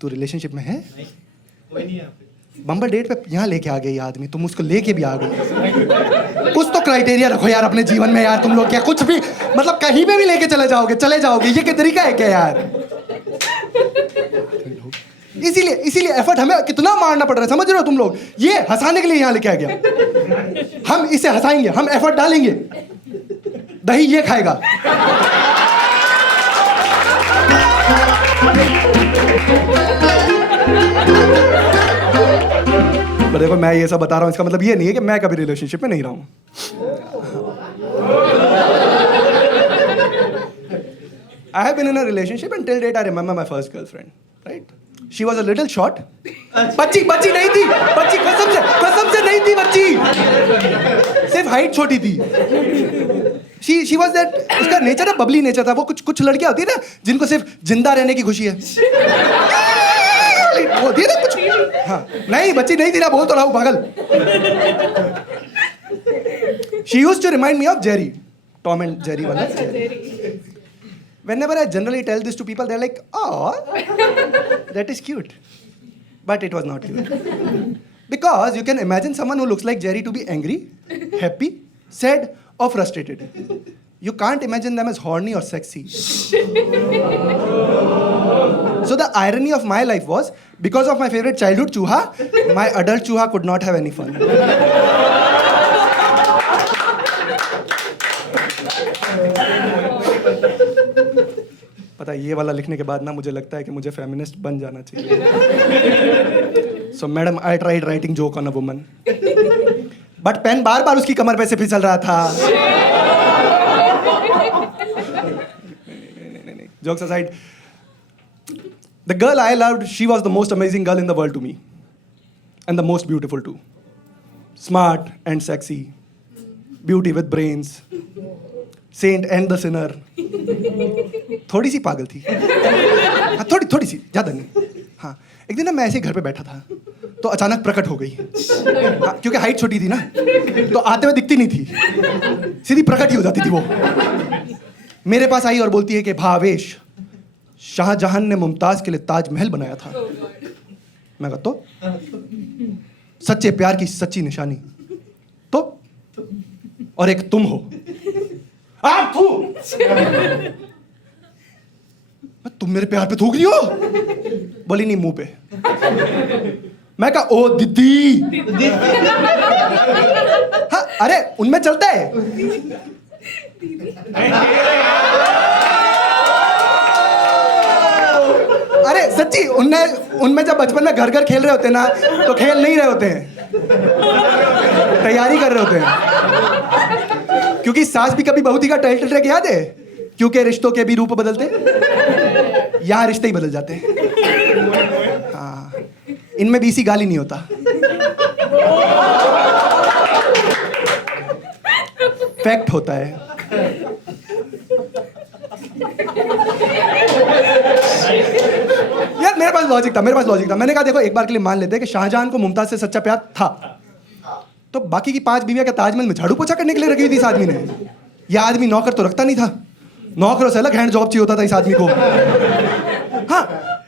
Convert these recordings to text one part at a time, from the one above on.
तू रिलेशनशिप में है? कोई नहीं है यहाँ पे। बम्बल डेट पे यहाँ लेके आ गए ये आदमी, तुम उसको लेके भी आ गए। कुछ तो क्राइटेरिया रखो यार अपने जीवन में यार, तुम लोग क्या कुछ भी मतलब कहीं पे भी लेके चले जाओगे, ये क्या तरीका है क्या यार? इसीलिए एफर्ट हमें कितना मारना पड़ रहा है, समझ रहे हो तुम लोग? ये हंसाने के लिए यहाँ लेके आ गया, हम इसे हंसाएंगे, हम एफर्ट डालेंगे, दही ये खाएगा। तो देखो मैं ये सब बता रहा हूँ, इसका मतलब ये नहीं है कि मैं कभी रिलेशनशिप में नहीं रहा हूँ। I have been in a relationship and till date I remember my first girlfriend, right? She was a little short. बच्ची नहीं थी, बच्ची कसम से नहीं थी बच्ची, सिर्फ हाइट छोटी थी। She was that, उसका नेचर ना बबली नेचर था। वो कुछ लड़कियां होती है ना जिनको सिर्फ जिंदा रहने की खुशी है, होती है ना कुछ। हाँ नहीं बच्ची नहीं थी ना, बोल तो रहा हूँ पागल। She used to remind me of Jerry, Tom and Jerry वाला। Whenever I generally tell this to people, they're like, "Oh, that is cute," but it was not cute. Because you can imagine someone who looks like Jerry to be angry, happy, sad, or frustrated. You can't imagine them as horny or sexy. So the irony of my life was, because of my favorite childhood chooha, my adult chooha could not have any fun. पता है ये वाला लिखने के बाद ना मुझे लगता है कि मुझे फेमिनिस्ट बन जाना चाहिए। So madam I tried writing joke on a woman, but pen बार बार उसकी कमर पे से फिसल रहा था। Jokes aside, the girl I loved, she was the most amazing girl in the world to me, and the most beautiful too. Smart and sexy, beauty with brains, saint and the sinner. थोड़ी सी पागल थी, हाँ थोड़ी सी, ज्यादा नहीं। हाँ एक दिन ना मैं ऐसे घर पे बैठा था तो अचानक प्रकट हो गई। हाँ, क्योंकि हाइट छोटी थी ना तो आते हुए दिखती नहीं थी, सीधी प्रकट ही हो जाती थी वो। मेरे पास आई और बोलती है कि भावेश, शाहजहां ने मुमताज के लिए ताजमहल बनाया था। मैं कहता तो सच्चे प्यार की सच्ची निशानी तो, और एक तुम हो। आप तुम मेरे प्यार पे थूक रही हो? बोली नहीं मुंह पे। मैं कहा ओ दीदी। हाँ अरे उनमें चलता है। अरे सच्ची उनमें जब बचपन में घर खेल रहे होते हैं ना तो खेल नहीं रहे होते हैं, तैयारी कर रहे होते हैं। क्योंकि सास भी कभी बहू थी का टाइटल ट्रैक याद है? क्योंकि रिश्तों के भी रूप बदलते, यहाँ रिश्ते ही बदल जाते हैं। हाँ इनमें भी इसी गाली नहीं होता। फैक्ट होता है। यार मेरे पास लॉजिक था। मैंने कहा देखो एक बार के लिए मान लेते हैं कि शाहजहां को मुमताज से सच्चा प्यार था, तो बाकी की 5 बीवियां क्या ताजमहल में झाड़ू पोछा करने के लिए रखी हुई थी इस आदमी ने? यह आदमी नौकर तो रखता नहीं था, नौकरों से अलग हैंड जॉब चाहिए होता था इस आदमी को। हाँ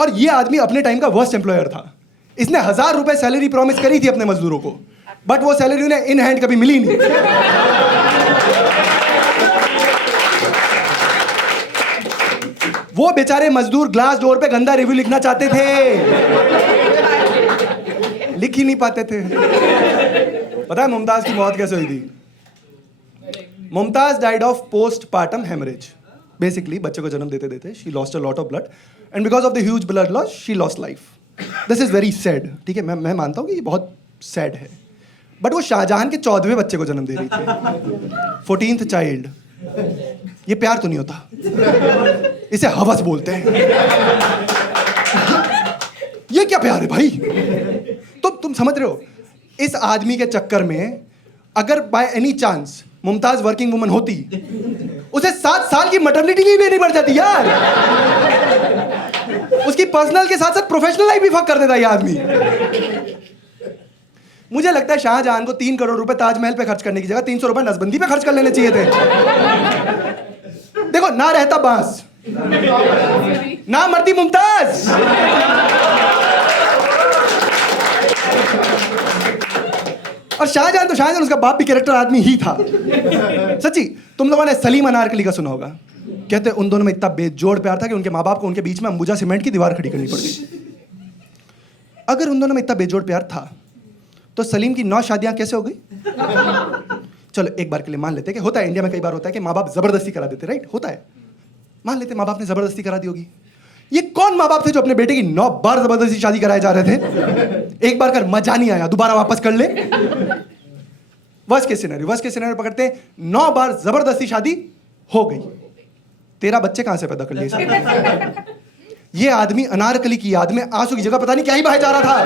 और ये आदमी अपने टाइम का वर्स्ट एम्प्लॉयर था। इसने 1000 रुपए सैलरी प्रॉमिस करी थी अपने मजदूरों को, बट वो सैलरी उन्हें इन हैंड कभी मिली नहीं। वो बेचारे मजदूर ग्लास डोर पे गंदा रिव्यू लिखना चाहते थे, लिख ही नहीं पाते थे। पता है मुमताज की मौत कैसे हुई थी? Mumtaz died of postpartum haemorrhage. Basically बच्चे को जन्म देते देते she lost a lot of blood and because of the huge blood loss she lost life. This is very sad. ठीक है मैं मानता हूँ कि ये बहुत सैड है, बट वो शाहजहां के 14वें बच्चे को जन्म दे रही थी, 14th चाइल्ड। ये प्यार तो नहीं होता, इसे हवस बोलते हैं। ये क्या प्यार है भाई? तो तुम समझ रहे हो, इस आदमी के चक्कर में अगर by any chance Mumtaz working woman होती, उसे 7 साल की मैटरनिटी लीव लेनी पड़ जाती यार। उसकी पर्सनल के साथ साथ प्रोफेशनल लाइफ भी फक कर देता ये आदमी। मुझे लगता है शाहजहां को 3 करोड़ रुपए ताजमहल पे खर्च करने की जगह 300 रुपए नसबंदी पे खर्च कर लेने चाहिए थे। देखो ना रहता बांस, ना मरती मुमताज। और शाहजहां तो शाहजहां, उसका बाप भी कैरेक्टर आदमी ही था। सच्ची, तुम लोगों ने सलीम अनारकली का सुना होगा। कहते उन दोनों में इतना बेजोड़ प्यार था कि उनके माँ बाप को उनके बीच में अंबुजा सीमेंट की दीवार खड़ी करनी पड़ गई। अगर उन दोनों में इतना बेजोड़ प्यार था तो सलीम की 9 शादियां कैसे हो गई? चलो एक बार के लिए मान लेते हैं कि होता है, इंडिया में कई बार होता है कि माँ बाप जबरदस्ती करा देते, राइट? होता है, मान लेते माँ बाप ने जबरदस्ती करा दी होगी। ये कौन माँ बाप थे जो अपने बेटे की 9 बार जबरदस्ती शादी कराए जा रहे थे? एक बार कर मजा नहीं आया, दोबारा वापस कर ले। वर्स्ट केस सिनेरियो पकड़ते हैं, 9 बार जबरदस्ती शादी हो गई, तेरा बच्चे कहां से पैदा कर लिए? ये आदमी अनारकली की याद में आंसू की जगह पता नहीं क्या ही बहाए जा रहा था।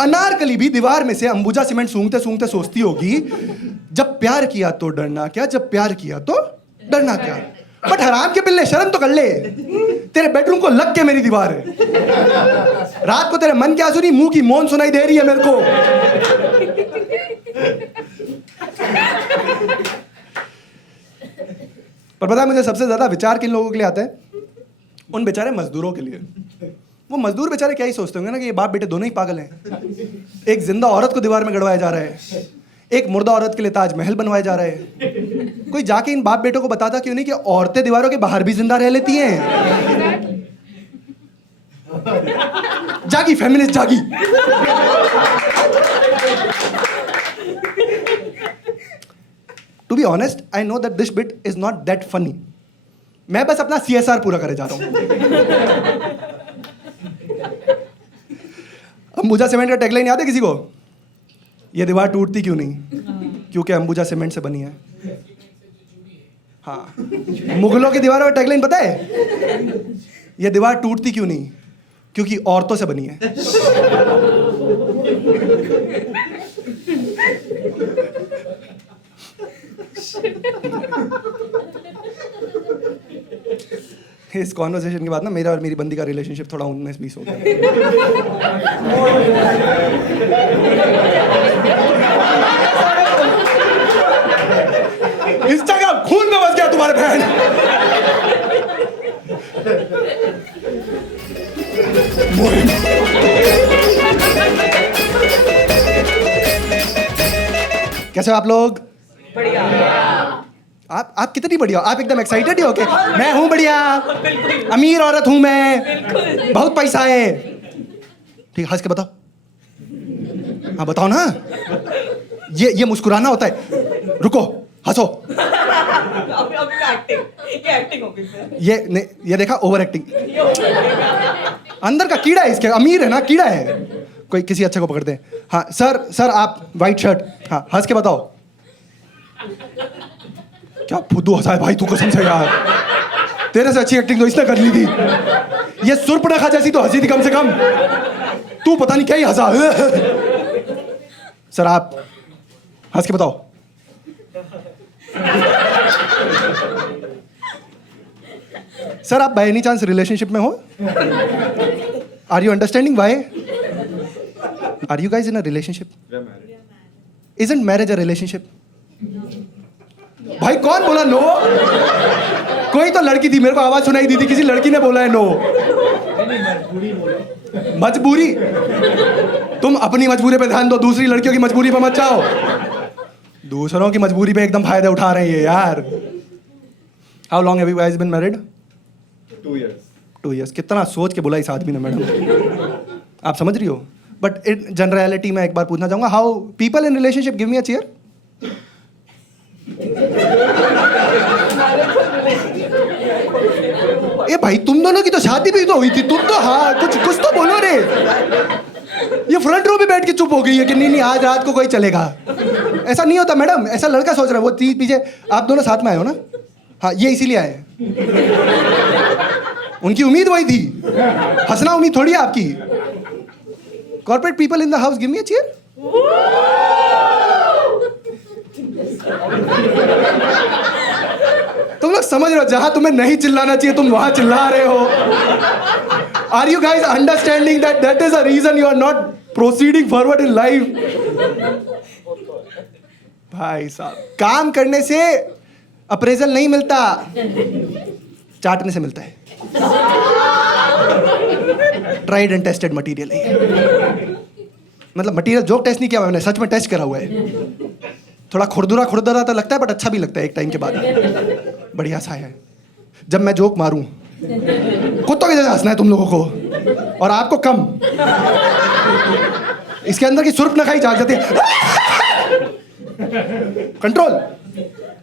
अनारकली भी दीवार में से अंबुजा सीमेंट सूंघते सूंघते सोचती होगी, जब प्यार किया तो डरना क्या, जब प्यार किया तो डरना क्या। बट हराम के पिल्ले, शर्म तो कर ले, तेरे बेडरूम को लग के मेरी दीवार है। रात को तेरे मन की आंसू नहीं, मुंह की मौन सुनाई दे रही है मेरे को। पर पता है मुझे सबसे ज्यादा विचार किन लोगों के लिए आता है? उन बेचारे मजदूरों के लिए। वो मजदूर बेचारे क्या ही सोचते होंगे ना कि ये बाप बेटे दोनों ही पागल हैं। एक जिंदा औरत को दीवार में गड़वाया जा रहा है, एक मुर्दा औरत के लिए ताजमहल बनवाए जा रहे हैं। कोई जाके इन बाप बेटों को बताता क्यों नहीं कि औरतें दीवारों के बाहर भी जिंदा रह लेती हैं? जागी फेमिनिस्ट जागी। To be honest, I know that this bit is not that funny. मैं बस अपना CSR पूरा करे जा रहा हूं। अंबुजा सीमेंट का टैगलाइन याद है किसी को? ये दीवार टूटती क्यों नहीं? क्योंकि अंबुजा सीमेंट से बनी है। हाँ, मुगलों की दीवारों का टैगलाइन पता है? ये दीवार टूटती क्यों नहीं? क्योंकि औरतों से बनी है। इस कॉन्वर्सेशन के बाद ना मेरा और मेरी बंदी का रिलेशनशिप थोड़ा 19-20 हो गया। इंस्टाग्राम खून में बस गया तुम्हारे बहन। कैसे हो आप लोग? बढ़िया। आप कितनी बढ़िया हो? आप एकदम एक्साइटेड ही हो के मैं हूं बढ़िया, अमीर औरत हूं मैं, बहुत पैसा है। ठीक, हंस के बताओ। हाँ बताओ ना, ये मुस्कुराना होता है। रुको, हंसो। ये देखा, ओवर एक्टिंग। अंदर का कीड़ा है इसके, अमीर है ना, कीड़ा है। कोई किसी अच्छे को पकड़ते हैं। हाँ सर आप व्हाइट शर्ट। हाँ हंस के बताओ। क्या फुद्दू हंसा है भाई तू, कसम से यार। तेरे से अच्छी एक्टिंग तो इसने कर ली थी। ये सुर्पणखा जैसी तो हंसी थी कम से कम, तू पता नहीं क्या ही हंसा। सर आप हंस के बताओ। सर आप बाय एनी चांस रिलेशनशिप में हो? Are you understanding why? Are you guys in a relationship? Isn't marriage a relationship? भाई कौन बोला नो? कोई तो लड़की थी, मेरे को आवाज सुनाई दी थी, किसी लड़की ने बोला है नो। मजबूरी? तुम अपनी मजबूरी पे ध्यान दो, दूसरी लड़कियों की मजबूरी पे मत जाओ। दूसरों की मजबूरी पे एकदम फायदे उठा रहे हैं यार। How long have you guys been married? 2 years. 2 years। कितना सोच के बोला इस आदमी ने मैडम, आप समझ रही हो? बट इन जनरलिटी में एक बार पूछना चाहूंगा, how people in relationship, give me a cheer. ए भाई तुम दोनों की तो शादी भी तो हुई थी, तुम तो हाँ कुछ तो बोलो रे। ये फ्रंट रो पे बैठ के चुप हो गई है कि नहीं आज रात को कोई चलेगा। ऐसा नहीं होता मैडम, ऐसा लड़का सोच रहा है, वो चीज पीछे। आप दोनों साथ में आए हो ना? हाँ ये इसीलिए आए। उनकी उम्मीद वही थी, हंसना उम्मीद थोड़ी है आपकी। Corporate people in the house, give me a cheer. तुम लोग समझ रहे हो, जहां तुम्हें नहीं चिल्लाना चाहिए तुम वहां चिल्ला रहे हो। Are you guys understanding that that is a reason you are not proceeding forward in life? भाई साहब, काम करने से अप्रेजल नहीं मिलता, चाटने से मिलता है। ट्राइड एंड टेस्टेड मटेरियल है ये। मतलब मटेरियल जोक टेस्ट नहीं किया मैंने, सच में टेस्ट करा हुआ है। थोड़ा खुरदुरा खुरदुरा तो लगता है बट अच्छा भी लगता है एक टाइम के बाद। बढ़िया सा है। जब मैं जोक मारूं कुत्तों की जगह हंसना है तुम लोगों को, और आपको कम। इसके अंदर की सुर्ख न खाई जाग जाती है। कंट्रोल।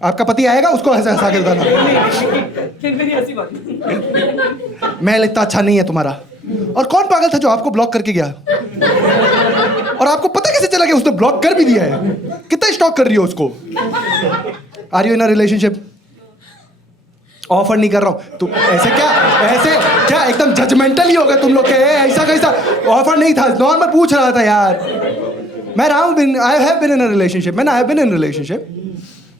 आपका पति आएगा, उसको हंसा हंसा के बताना फिर मेरी हंसी बात। महल इतना अच्छा नहीं है तुम्हारा। और कौन पागल था जो आपको ब्लॉक करके गया? और आपको पता कैसे चला कि उसने ब्लॉक कर भी दिया है? कितना स्टॉक कर रही हो उसको? Are you in a relationship? Offer नहीं कर रहा हूं। तुम ऐसे क्या एकदम जजमेंटल ही हो गए तुम लोग के? ऐसा कैसा ऑफर नहीं था, नॉर्मल पूछ रहा था यार। मैं रहा हूं, I have been in a relationship, man I have been in a relationship,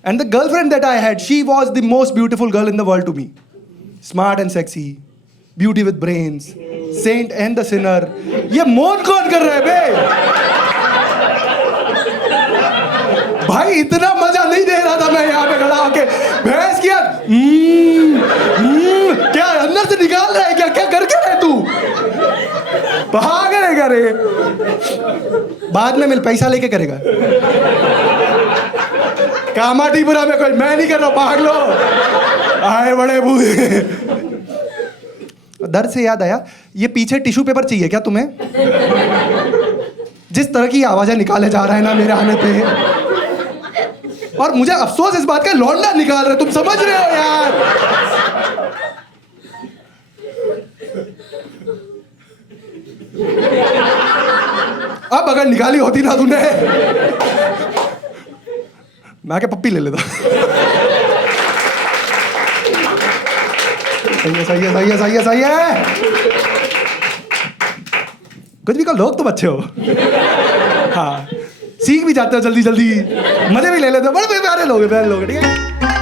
and the girlfriend that I had, she was the most beautiful girl in the world to me. Smart and sexy, beauty with brains, saint and the sinner. ये मौन कौन कर रहा है बे? भाई इतना मजा नहीं दे रहा था मैं यहाँ पे खड़ा होके। भैंस किया क्या अंदर से निकाल रहा है? क्या क्या करके रहे तू? भाग रहेगा रे। बाद में मिल, पैसा लेके करेगा। कामाटीपुरा में कोई मैं नहीं कर रहा, भाग लो। आए बड़े बूढ़े। दर्द से याद आया, ये पीछे टिश्यू पेपर चाहिए क्या तुम्हें? जिस तरह की आवाजें निकाले जा रहा है ना मेरे आने पे, और मुझे अफसोस इस बात का, लौंडा निकाल रहे, तुम समझ रहे हो यार? अब अगर निकाली होती ना तूने, मैं क्या पप्पी ले लेता। सही है। कुछ भी कहो, लोग तुम अच्छे हो। हाँ, सीख भी जाते हो जल्दी जल्दी, मजे भी ले लेते हो। बड़े प्यारे लोग, ठीक है।